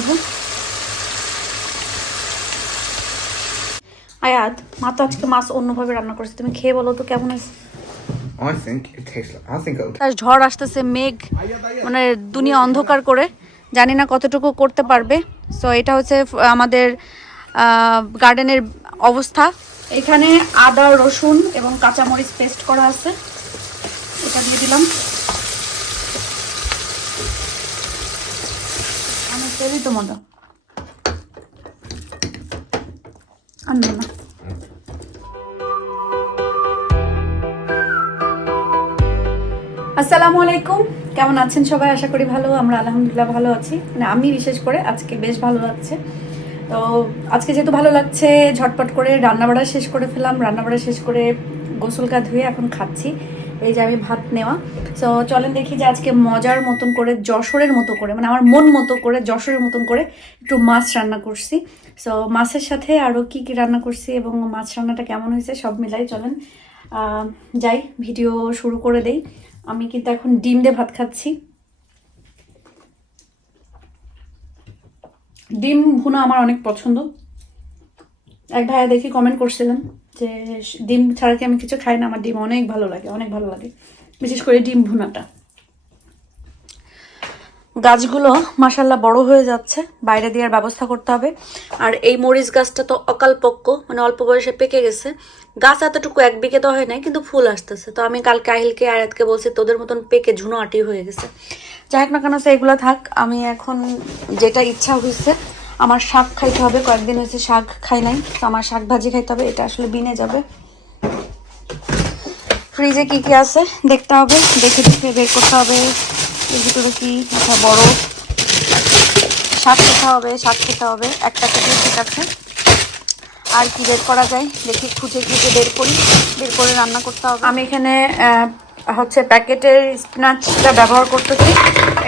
দিব। আয়াত মা তো আজকে মাছ অন্যভাবে রান্না করেছে। তুমি খেয়ে বলো তো কেমন আছে I think it tastes like. I think তার ঝড় আসতেছে মেঘ মানে দুনিয়া অন্ধকার করে। জানি না কতটুকু করতে পারবে। সো এটা হচ্ছে আমাদের গার্ডেনের অবস্থা। এখানে আদা রসুন এবং কাঁচামরিচ পেস্ট করা আছে। এটা দিয়ে দিলাম আমি তেলই তো মজা। না। আসসালামু আলাইকুম। কেমন আছেন সবাই? আশা করি ভালো। আমরা আলহামদুলিল্লাহ ভালো আছি। মানে আমি বিশেষ করে আজকে বেশ ভালো লাগছে। তো আজকে যেহেতু ভালো লাগছে, ঝটপট করে রান্নাবাড়া শেষ করে ফেলাম। রান্নাবাড়া শেষ করে গোসল গা ধুয়ে এখন খাচ্ছি। এই যে আমি ভাত নেওয়া। তো চলেন দেখি যে আজকে মজার মতন করে যশোরের মতো করে মানে আমার মন মতো করে যশোরের মতন করে একটু মাছ রান্না করছি। সো মাছের সাথে আরও কি কি রান্না করছি এবং মাছ রান্নাটা কেমন হয়েছে সব মিলাই চলেন। যাই, ভিডিও শুরু করে দেই। আমি কিন্তু এখন ডিম দিয়ে ভাত খাচ্ছি। ডিম ভুনা আমার অনেক পছন্দ। এক ভাইয়া দেখি কমেন্ট করছিলেন যে ডিম ছাড়া কি আমি কিছু খাই না? আমার ডিম অনেক ভালো লাগে, অনেক ভালো লাগে। বিশেষ করে ডিম ভুনাটা। গাছগুলো মাসাল্লাহ বড় হয়ে যাচ্ছে, বাইরে দেওয়ার ব্যবস্থা করতে হবে। আর এই মরিচ গাছটা তো অকালপক্ক মানে অল্প বয়সে পেকে গেছে। গাছ এতটুকু এক বিঘে তো হয় নাই, কিন্তু ফুল আসতেছে। তো আমি কালকে আহিলকে, আয়াতকে বলছি, তোদের মতন পেকে ঝুনো আটি হয়ে গেছে। যাই হোক না কেন এগুলো থাক। আমি এখন যেটা ইচ্ছা হয়েছে আমার শাক খাইতে হবে, কয়েকদিন হয়েছে শাক খাই নাই, তো আমার শাক ভাজি খাইতে হবে, এটা আসলে বিনে যাবে। ফ্রিজে কি কি আছে দেখতে হবে, দেখে দেখে বের করতে হবে। এর ভিতরে কি আচ্ছা বড়। শাক খেতে হবে, শাক খেতে হবে, একটা থেকে ঠিক আছে। আর কি বের করা যায়, দেখি খুঁজে খুঁজে বের করি, বের করে রান্না করতে হবে। আমি এখানে হচ্ছে প্যাকেটের স্পিনাচটা ব্যবহার করতেছি।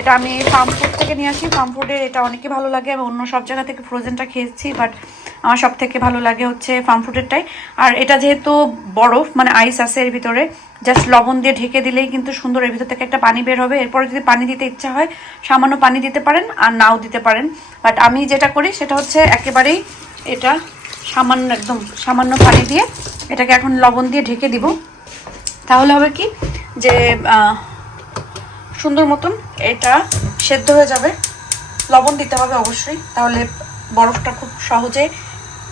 এটা আমি ফার্ম ফুড থেকে নিয়ে আসি। ফার্ম ফুডের এটা অনেকই ভালো লাগে আমি অন্য সব জায়গা থেকে ফ্রোজেনটা খেয়েছি বাট আমার সব থেকে ভালো লাগে হচ্ছে ফার্ম ফুডেরটাই আর এটা যেহেতু বরফ মানে আইস আছে এর ভিতরে জাস্ট লবণ দিয়ে ঢেকে দিলেই কিন্তু সুন্দর, এর ভিতর থেকে একটা পানি বের হবে। এরপরে যদি পানি দিতে ইচ্ছা হয়, সামান্য পানি দিতে পারেন আর নাও দিতে পারেন। বাট আমি যেটা করি সেটা হচ্ছে একেবারেই এটা সামান্য একদম সামান্য পানি দিয়ে এটাকে এখন লবণ দিয়ে ঢেকে দিব। তাহলে হবে কি যে সুন্দর মতন এটা সেদ্ধ হয়ে যাবে। লবণ দিতে হবে অবশ্যই, তাহলে বরফটা খুব সহজে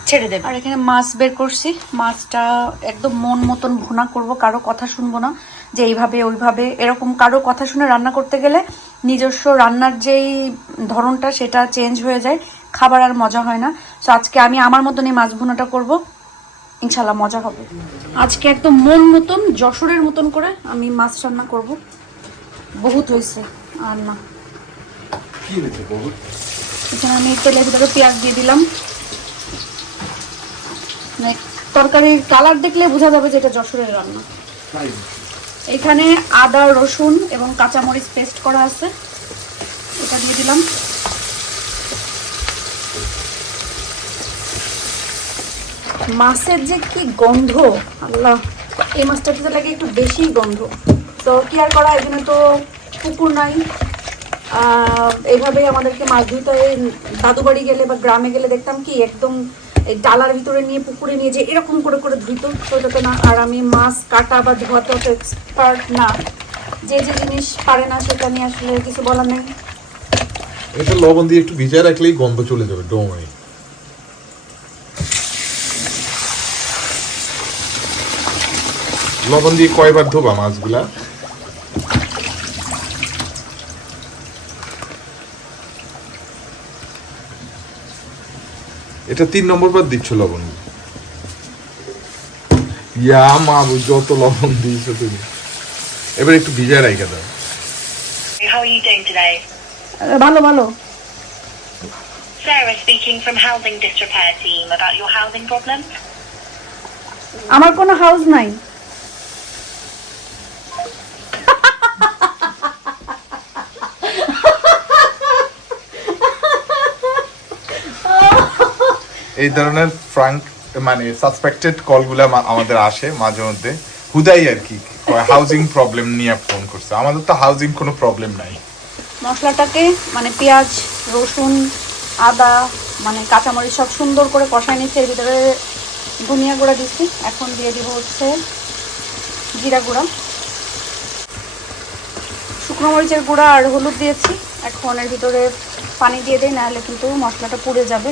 ছেড়ে দেবে। আর এখানে মাছ বের করছি। মাছটা একদম মন মতন ভুনা করব, কারও কথা শুনব না। যে এইভাবে, ওইভাবে, এরকম কারও কথা শুনে রান্না করতে গেলে নিজস্ব রান্নার যেই ধরনটা, সেটা চেঞ্জ হয়ে যায়। খাবার আর মজা হয় না। সো আজকে আমি আমার মতন এই মাছ ভুনাটা করব। ইনশাল্লাহ মজা হবে। আজকে একদম মন মতন যশোরের মতন করে আমি মাছ রান্না করব। বহুত হয়েছে আর না। কি হয়েছে বহুত? এখানে আমি তেলের ভিতরে পেঁয়াজ দিয়ে দিলাম। মানে তরকারির কালার দেখলে বোঝা যাবে যে এটা যশোরের রান্না। এখানে আদা রসুন এবং কাঁচামরিচ পেস্ট করা আছে। এটা দিয়ে দিলাম। মাছের যে কি গন্ধ, আল্লাহ। এই মাছটা খেতে লাগে একটু বেশি গন্ধ। তো কি আর করা, এখানে তো পুকুর নাই। এইভাবেই আমাদেরকে মাছ ধুতে দাদু বাড়ি গেলে বা গ্রামে গেলে দেখতাম কি, একদম এই ডালার ভিতরে নিয়ে পুকুরে নিয়ে যে এরকম করে করে ধুইতো। তো যাতে না, আর আমি মাছ কাটা বা ধোয়াতে অত এক্সপার্ট না। যে যে জিনিস পারে না, সেটা নিয়ে আসলে কিছু বলার নেই। এটা লবণ দিয়ে একটু ভিজায় রাখলেই গন্ধ চলে যাবে ডোমাই লবণ দিয়ে কয়বার ধোবা মাছগুলা? এটা তিন নম্বর বার দিচ্ছ লবণ। ইয়া মা যত লবণ দিয়েছ তুমি। এবার একটু ভিজা রাইখা দাও। ভালো ভালো। Sarah speaking from housing disrepair team about your housing problem. আমার কোনো হাউস নাই। এই ধরনের ফ্রাঙ্ক মানে সাসপেক্টেড কলগুলা আমাদের আসে মাঝে মধ্যে। হুদাই আর কি হাউজিং প্রবলেম নিয়ে ফোন করছে। আমাদের তো হাউজিং কোনো প্রবলেম নাই। মশলাটাকে মানে পেঁয়াজ, রসুন, আদা মানে কাঁচামরিচ সব সুন্দর করে কষাই নিচ্ছে এর ভিতরে ধনিয়া গুঁড়া দিচ্ছি এখন দিয়ে দিব হচ্ছে জিরা গুঁড়া। শুকনো মরিচের গুঁড়া আর হলুদ দিয়েছি। এখন এর ভিতরে পানি দিয়ে দিই, নাহলে কিন্তু মশলাটা পুড়ে যাবে।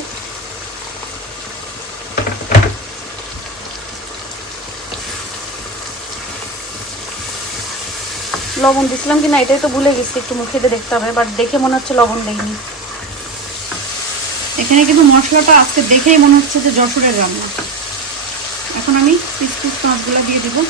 লবণ দিছিলাম কি না এটাই তো ভুলে গেছি একটু মুখে দিয়ে দেখতে হবে বাট দেখে মনে হচ্ছে লবণ দেয়নি এখানে কিন্তু মশলাটা আজকে দেখেই মনে হচ্ছে যে যশোরের রান্না। এখন আমি পিস পিস মাছগুলো দিয়ে দেবো।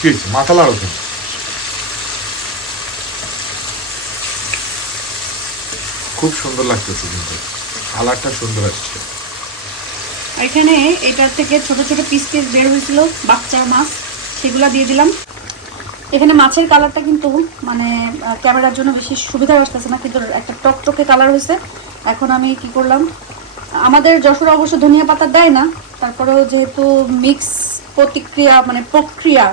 কি মাথা লাড়ো খুব সুন্দর লাগতেছে কিন্তু। কালারটা সুন্দর আসছে। এখানে এটার থেকে ছোট ছোট পিস পিস বের হয়েছিল, বাচ্চা মাছ, সেগুলো দিয়ে দিলাম। এখানে মাছের কালারটা কিন্তু মানে ক্যামেরার জন্য বেশি সুবিধা আসতেছে না, কিন্তু একটা টকটকে কালার হয়েছে। এখন আমি কি করলাম, আমাদের যশোর অবশ্য ধনিয়া পাতা দেয় না, তারপরেও যেহেতু মিক্স প্রতিক্রিয়া মানে প্রক্রিয়া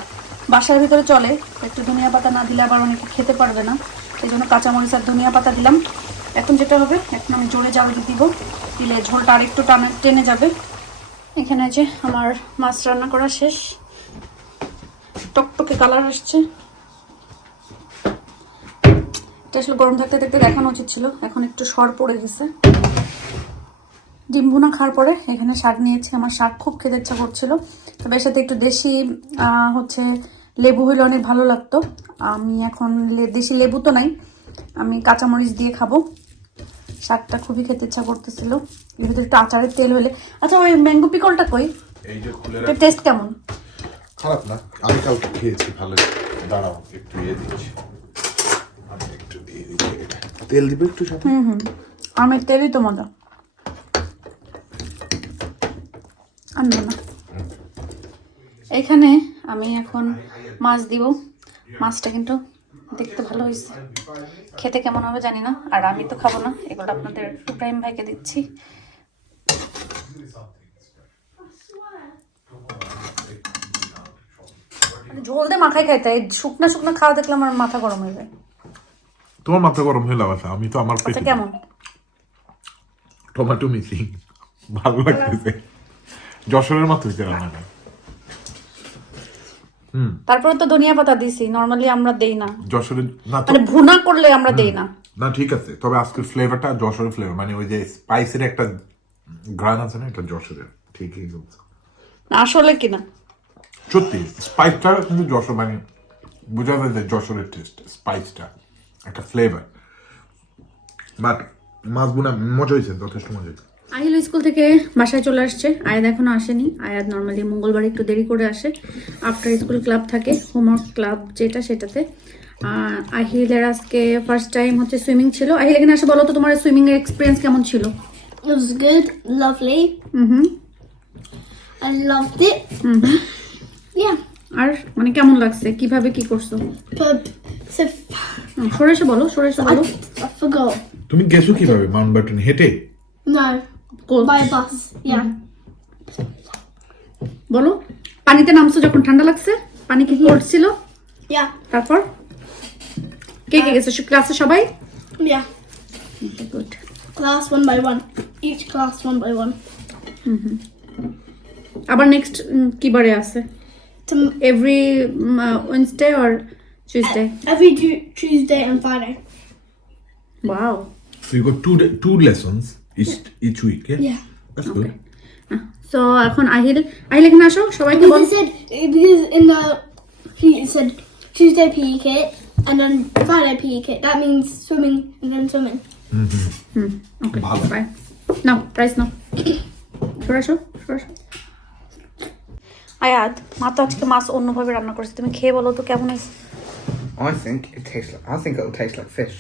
বাসার ভিতরে চলে, একটু ধনিয়া পাতা না দিলে আবার অনেকে খেতে পারবে না। সেই জন্য কাঁচামরিচ আর ধনিয়া পাতা দিলাম। এখন যেটা হবে, এখন আমি জোরে জাল দিব, দিলে ঝোলটা আরেকটু টানে, টেনে যাবে। এখানে যে আমার মাছ রান্না করা শেষ। টকটকে কালার আসছে। এটা আসলে গরম থাকতে থাকতে দেখানো উচিত ছিল, এখন একটু সর পড়ে গেছে। ডিম ভুনা খাওয়ার পরে এখানে শাক নিয়েছি, আমার শাক খুব খেতে ইচ্ছা করছিল। তবে এর সাথে একটু দেশি হচ্ছে লেবু হইলে অনেক ভালো লাগতো। আমি এখন দেশি লেবু তো নাই আমি কাঁচামরিচ দিয়ে খাব। শাকটা খুবই খেতে ইচ্ছা করতেছিল। এর ভিতরে একটু আচারের তেল হলে আচ্ছা ওই ম্যাঙ্গো পিকলটা কই? এই যে খুলে টেস্ট কেমন? খারাপ না আমি কাউকে খেয়েছি ভালো দাঁড়াও একটু ইয়ে দিচ্ছি। একটু দিয়ে দিচ্ছি তেল দিবে একটু সাথে? হুম হুম। আমের তেলই তো মজা। আনব না এখানে আমি এখন মাছ দিব। মাছটা কিন্তু দেখতে ভালো হয়েছে। খেতে কেমন হবে জানি না আর আমি তো খাব না। এগুলো আপনাদের ইব্রাহিম ভাইকে দিচ্ছি। মানে ঝোল দিয়ে মাখাই খাইতে শুকনা শুকনা খাওয়া দেখলে আমার মাথা গরম হয়ে যায়। তোমার মাথা গরম হয়ে লাগাছে আমি তো আমার আচ্ছা পেটে কেমন? টমেটো মিসিং ভালো লাগতেছে। যশোরের মতো হয়েছে রান্নাটা। তারপরে তো ধনিয়া পাতা দিছি নর্মালি আমরা দেই না। যশোরের না মানে ভুনা করলে আমরা দেই না। না ঠিক আছে তবে আজকের ফ্লেভারটা যশোরের ফ্লেভার মানে ওই যে স্পাইসের একটা গ্রান আছে না এটা যশোরের। ঠিকই বলছো। না, আসলে কিনা। সত্যি স্পাইসটা কিন্তু যশোর মানে বোঝা যায় যে যশোরের টেস্ট স্পাইসটা একটা ফ্লেভার বাট মাছ বোনা মজা হয়েছে যথেষ্ট মজা হয়েছে। আহিল স্কুল থেকে বাসায় চলে আসছে। আয়াদ এখনও আসেনি। আয়াদ নর্মালি মঙ্গলবার একটু দেরি করে আসে। আফটার স্কুল ক্লাব থাকে হোমওয়ার্ক ক্লাব যেটা সেটাতে। আর আহিলের আজকে ফার্স্ট টাইম হচ্ছে সুইমিং ছিল। আহিল এখানে আসে বলো তো তোমার সুইমিং এর এক্সপিরিয়েন্স কেমন ছিল? Was good, lovely. Hmm I loved it. Yeah. আর মানে কেমন লাগছে? কীভাবে কি করছ? But so সরে এসে বলো সরে এসে বলো। তুমি গেছো কীভাবে? মাউন্ট ব্যাটন হেঁটে? No, বলো পানিতে নামছো যখন ঠান্ডা লাগছে? পানি কি কোল্ড ছিল? তারপর? কে কে গেছে? ক্লাসে সবাই? Class 1 by 1 each class 1 by 1 hmm আবার নেক্সট কি বারে আছে? Every Wednesday or Tuesday every Tuesday and Friday wow so you got to two lessons each each week, yeah? Yeah. That's good. So এখন আহিল আহিল এখানে আসো সবাইকে বল Because it said because in the sheet it said Tuesday PE kit and then Friday PE kit. That means swimming and then swimming. ওকে ভালো। By now price now সরে আসো সরে আসো আয়াত মা তো আজকে মাছ অন্যভাবে রান্না করেছে তুমি খেয়ে বলো তো কেমন হয়েছে I think it tastes like. I think it'll taste like fish.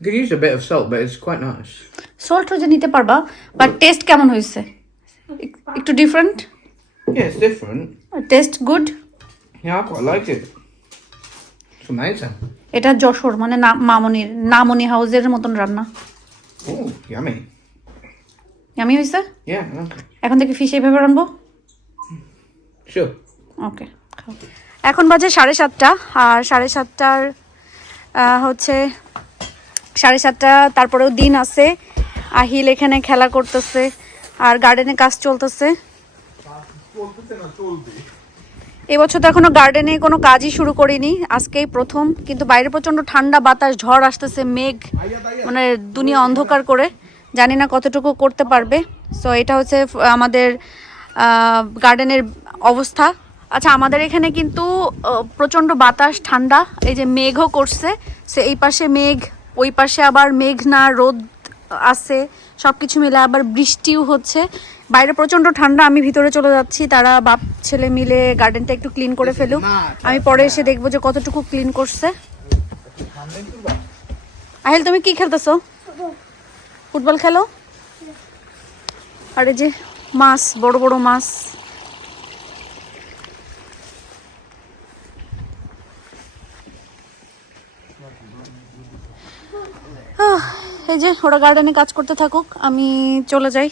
You could use a bit of salt, but it's quite nice. Salt হয়ে নিতে পারবা বাট টেস্ট কেমন হয়েছে একটু different Yeah, it's different. Taste good Yeah, I quite like it. It's amazing. এটা যশোর মানে মামনির নামনি হাউসের মতন রান্না Oh, yummy. আমি হয়েছে Yeah, এখন থেকে ফিশ এইভাবে রানবো Sure. ওকে এখন বাজে সাড়ে সাতটা আর সাড়ে সাতটার হচ্ছে সাড়ে সাতটা তারপরেও দিন আছে। আহিল এখানে খেলা করতেছে আর গার্ডেনে কাজ চলতেছে। এবছর তো এখনও গার্ডেনে কোনো কাজই শুরু করিনি আজকেই প্রথম। কিন্তু বাইরে প্রচণ্ড ঠান্ডা বাতাস ঝড় আসতেছে মেঘ মানে দুনিয়া অন্ধকার করে। জানি না কতটুকু করতে পারবে। সো এটা হচ্ছে আমাদের গার্ডেনের অবস্থা। আচ্ছা আমাদের এখানে কিন্তু আহ, প্রচণ্ড বাতাস ঠান্ডা এই যে মেঘও করছে। সে এই পাশে মেঘ ওই পাশে আবার মেঘ না রোদ আছে সব কিছু মিলে আবার বৃষ্টিও হচ্ছে। বাইরে প্রচণ্ড ঠান্ডা আমি ভিতরে চলে যাচ্ছি তারা বাপ ছেলে মিলে গার্ডেনটা একটু ক্লিন করে ফেলুক। আমি পরে এসে দেখব যে কতটুকু ক্লিন করছে। আহিল তুমি কি খেলতেছো? ফুটবল খেলো? আর এই যে মাছ বড় বড় মাছ। এই যে ওরা গার্ডেনে কাজ করতে থাকুক আমি চলে যাই।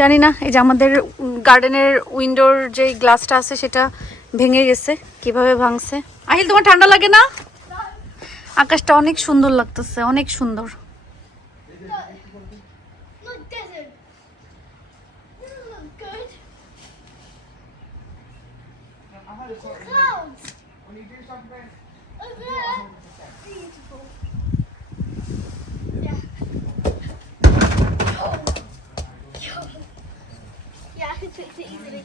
জানি না এই যে আমাদের গার্ডেনের উইন্ডোর যে গ্লাসটা আছে সেটা ভেঙে গেছে কীভাবে ভাঙছে? আহিল তোমার ঠান্ডা লাগে না? আকাশটা অনেক সুন্দর লাগতেছে অনেক সুন্দর। Look, desert. Fix it easily.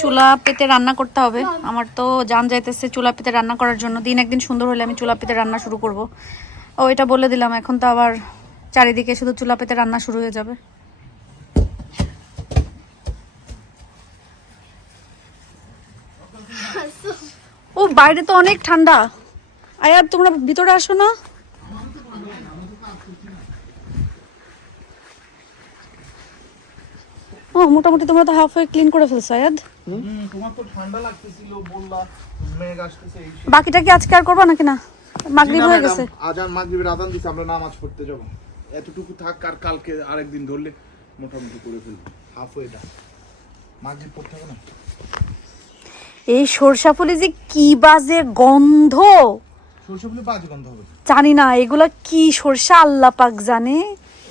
চুলা পেতে রান্না করতে হবে। আমার তো যান যাইতেছে চুলা পেতে রান্না করার জন্য। দিন একদিন সুন্দর হলে আমি চুলা পেতে রান্না শুরু করব। ও এটা বলে দিলাম এখন তো আবার চারিদিকে শুধু চুলা পেতে রান্না শুরু হয়ে যাবে। ও বাইরে তো অনেক ঠান্ডা। আয়ার তোমরা ভিতরে আসো না। ও মোটামুটি তোমরা তো হাফ ক্লিন করে ফেলছো আয়াদ। তোমার তো ঠান্ডা লাগতেছিল বললা মেঘ আসতেছে। বাকিটা কি আজকে আর করবা নাকি না? মাগরিব হয়ে গেছে। আজান মাগরিবের আজান দিছে আমরা নামাজ পড়তে যাব। এতটুকু থাক আর কালকে আরেকদিন ধরলে মোটামুটি করে ফেলব। হাফ ওয়েটা মাগরিব পড়তে হবে না? এই সরষা ফুলে যে কি বাজে গন্ধ! সরষে ফুলে বাজে গন্ধ হবে। জানি না এগুলা কি সরষা আল্লাহ পাক জানে।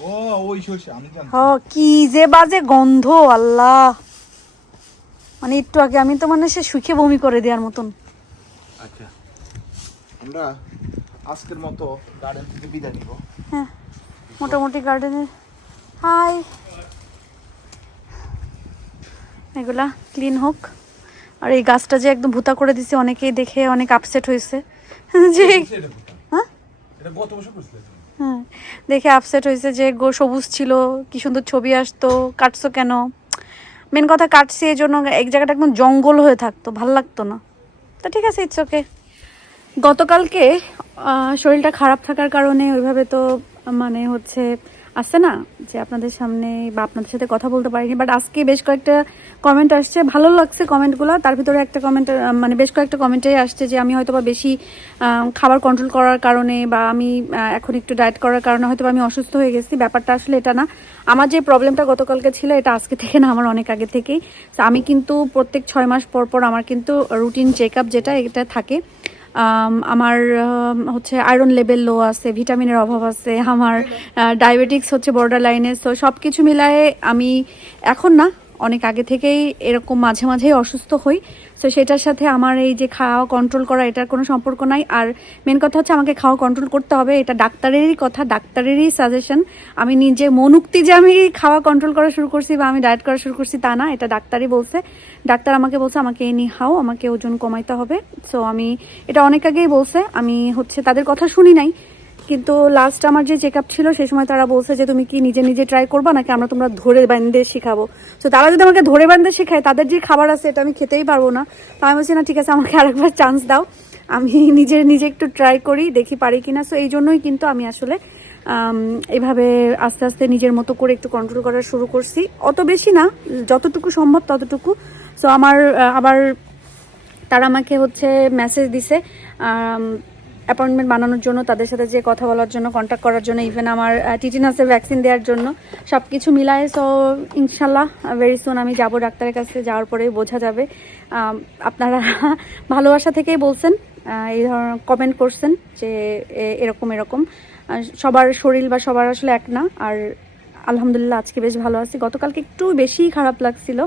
ও ওই সরষে আমি জানি। হ কি যে বাজে গন্ধ আল্লাহ। মানে একটু আগে আমি তো মানে সে সুখে বমি করে দেওয়ার মতন। আচ্ছা। আমরা আজকের মতো গার্ডেন থেকে বিদায় নিব। হ্যাঁ মোটামুটি গার্ডেনের হাই এগুলা ক্লিন হোক। আর এই গাছটা যে একদম ভুতা করে দিছে অনেকেই দেখে অনেক আপসেট হয়েছে। যে হ্যাঁ? এটা গত বছর করছিলে। হ্যাঁ দেখে আপসেট হয়েছে যে গো, সবুজ ছিল, কি সুন্দর ছবি আসতো, কাটছো কেন? মেন কথা কাটছে এই জন্য এক জায়গাটা একদম জঙ্গল হয়ে থাকতো, ভালো লাগতো না। তো ঠিক আছে ইটস ওকে গতকালকে শরীরটা খারাপ থাকার কারণে ওইভাবে তো মানে হচ্ছে আসছে না যে আপনাদের সামনে বা আপনাদের সাথে কথা বলতে পারিনি বাট আজকে বেশ কয়েকটা কমেন্ট আসছে। ভালো লাগছে কমেন্টগুলো তার ভিতরে একটা কমেন্ট মানে বেশ কয়েকটা কমেন্টে আসছে যে আমি হয়তো বা বেশি খাবার কন্ট্রোল করার কারণে বা আমি এখন একটু ডায়েট করার কারণে হয়তো আমি অসুস্থ হয়ে গেছি। ব্যাপারটা আসলে এটা না। আমার যে প্রবলেমটা গতকালকে ছিল, এটা আজকে থেকে না, আমার অনেক আগে থেকেই। আমি কিন্তু প্রত্যেক ছয় মাস পর পর আমার কিন্তু রুটিন চেক আপ যেটা, এটা থাকে। আমার হচ্ছে আয়রন লেভেল লো আছে ভিটামিনের অভাব আছে, আমার ডায়াবেটিক্স হচ্ছে বর্ডার লাইনে তো সব কিছু মিলায়ে আমি এখন না, অনেক আগে থেকেই এরকম মাঝে মাঝেই অসুস্থ হই। তো সেটার সাথে আমার এই যে খাওয়া কন্ট্রোল করা, এটার কোনো সম্পর্ক নাই। আর মেন কথা হচ্ছে আমাকে খাওয়া কন্ট্রোল করতে হবে, এটা ডাক্তারেরই কথা, ডাক্তারেরই সাজেশন আমি নিজে মনুক্তি যে আমি খাওয়া কন্ট্রোল করা শুরু করছি বা আমি ডায়েট করা শুরু করছি তা না, এটা ডাক্তারই বলছে। ডাক্তার আমাকে বলছে, আমাকে এনি হাও আমাকে ওজন কমাইতে হবে। সো আমি, এটা অনেক আগেই বলছে। আমি হচ্ছে তাদের কথা শুনি নাই। কিন্তু লাস্ট আমার যে চেক ছিল সেই সময় তারা বলছে যে তুমি কি নিজে নিজে ট্রাই করবা? নাকি আমরা তোমরা ধরে বান্ধে শেখাবো? তো তারা যদি আমাকে ধরে বান্ধে শেখায় তাদের যে খাবার আছে এটা আমি খেতেই পারব না। তো আমি বলছি না ঠিক আছে আমাকে আরেকবার চান্স দাও। আমি নিজে নিজে একটু ট্রাই করি দেখি পারি কিনা। সো এই জন্যই কিন্তু আমি আসলে আম, এইভাবে আস্তে আস্তে নিজের মতো করে একটু কন্ট্রোল করা শুরু করছি। অত বেশি না যতটুকু সম্ভব ততটুকু। সো আমার আবার তারা আমাকে হচ্ছে মেসেজ দিছে অ্যাপয়েন্টমেন্ট বানানোর জন্য, তাদের সাথে যে কথা বলার জন্য কন্ট্যাক্ট করার জন্য ইভেন আমার টিটিনাসের ভ্যাকসিন দেওয়ার জন্য সব কিছু মিলায় সো ইনশাল্লাহ ভেরি সুন আমি যাব ডাক্তারের কাছে, যাওয়ার পরে বোঝা যাবে। আপনারা ভালোবাসা থেকেই বলছেন এই ধরনের কমেন্ট করছেন যে এরকম এরকম। সবার শরীর বা সবার আসলে এক না, আর আলহামদুলিল্লাহ আজকে বেশ ভালো আছি। গতকালকে একটু বেশি খারাপ লাগছিল।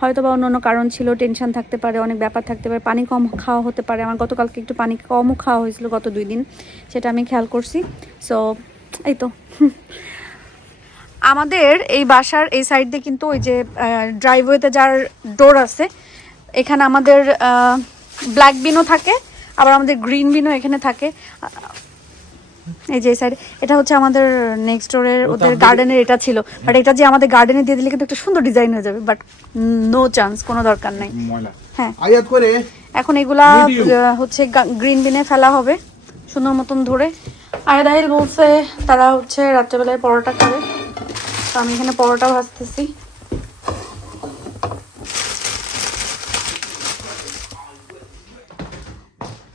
হয়তো বা অন্য অন্য কারণ ছিল টেনশন থাকতে পারে, অনেক ব্যাপার থাকতে পারে, পানি কম খাওয়া হতে পারে। আমার গতকালকে একটু পানি কমও খাওয়া হয়েছিল গত দুই দিন, সেটা আমি খেয়াল করছি। সো এই তো। আমাদের এই বাসার এই সাইড দিয়ে কিন্তু ওই যে ড্রাইভওয়েতে যার ডোর আছে, এখানে আমাদের ব্ল্যাক বিনও থাকে, আবার আমাদের গ্রিন বিনও এখানে থাকে। এই যে সাইড এটা হচ্ছে আমাদের নেক্সট ডোরের ওদের গার্ডেনের এটা ছিল। বাট এটা যে আমাদের গার্ডেনে দিয়ে দিলে কিন্তু একটা সুন্দর ডিজাইন হয়ে যাবে। বাট নো চান্স কোনো দরকার নাই। হ্যাঁ। আয়াত করে এখন এগুলা হচ্ছে গ্রিন বিনে ফেলা হবে সুন্দর মতন ধরে। আয়দাহিল বলছে তারা হচ্ছে রাত্রেবেলায় পরোটা খাবে। তো আমি এখানে পরোটা ভাজতেছি।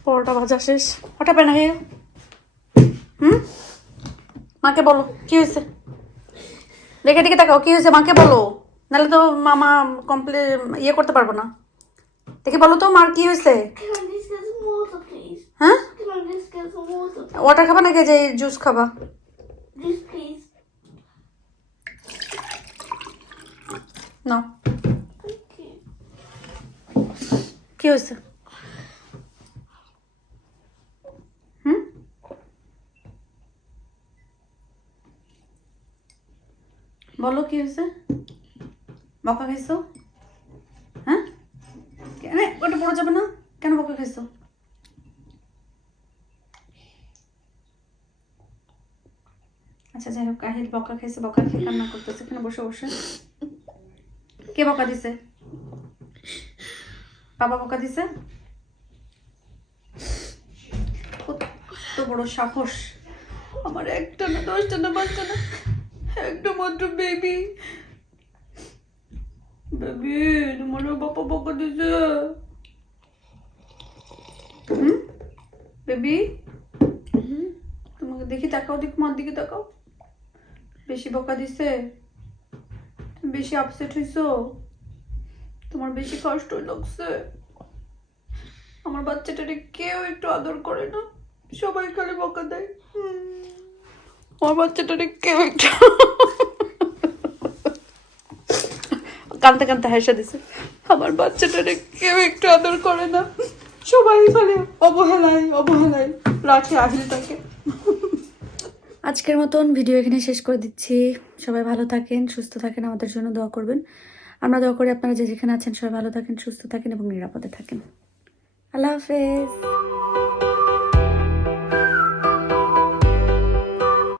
পরোটা ভাজা শেষ। হঠাৎ না হয়ে হুম? মাকে বলো, কি হয়েছে? দেখে দেখে তাকাও, কি হয়েছে? মাকে বলো। নাহলে তো মামা কমপ্লিট ইয়ে করতে পারব না। দেখে বলো তো মার কি হয়েছে? হ্যাঁ? ওয়াটার খাবা নাকি? যে জুস খাবা? না কি হয়েছে হুম বলো কি হয়েছে? বকা খাইছো? হ্যাঁ? ওটা পড়ে যাবে না? কেন বকা খাইছো? আচ্ছা যাই হোক কাহিল বকা খাইছে, বকা খেয়ে কান্না করতেছে। এখানে বসে বসে। কে বকা দিছে? বাবা বকা দিছে? কত বড় সাহস। আমার একটা না, দশটা না, পাঁচটা না। একটা মাত্র বেবি বেবি তোমার বাবা বকা দিছে বেবি তোমাকে দেখি তাকাও দেখ মার দিকে তাকাও। বেশি বকা দিছে। বেশি আপসেট হইছো। তোমার বেশি কষ্ট লাগছে। আমার বাচ্চাটারে কেউ একটু আদর করে না। সবাই খালি বকা দেয়। হুম। আমার বাচ্চাটারে কেউ একটু কানতে কানতে হেসে দিছে। আমার বাচ্চাটারে কেউ একটু আদর করে না। সবাই খালি অবহেলায় অবহেলায় রাখে আহিলটাকে। আজকের মতন ভিডিও এখানে শেষ করে দিচ্ছি। সবাই ভালো থাকেন সুস্থ থাকেন আমাদের জন্য দোয়া করবেন। আমরা দোয়া করি আপনারা যে যেখানে আছেন সবাই ভালো থাকেন সুস্থ থাকেন এবং নিরাপদে থাকেন। আল্লাহ হাফেজ।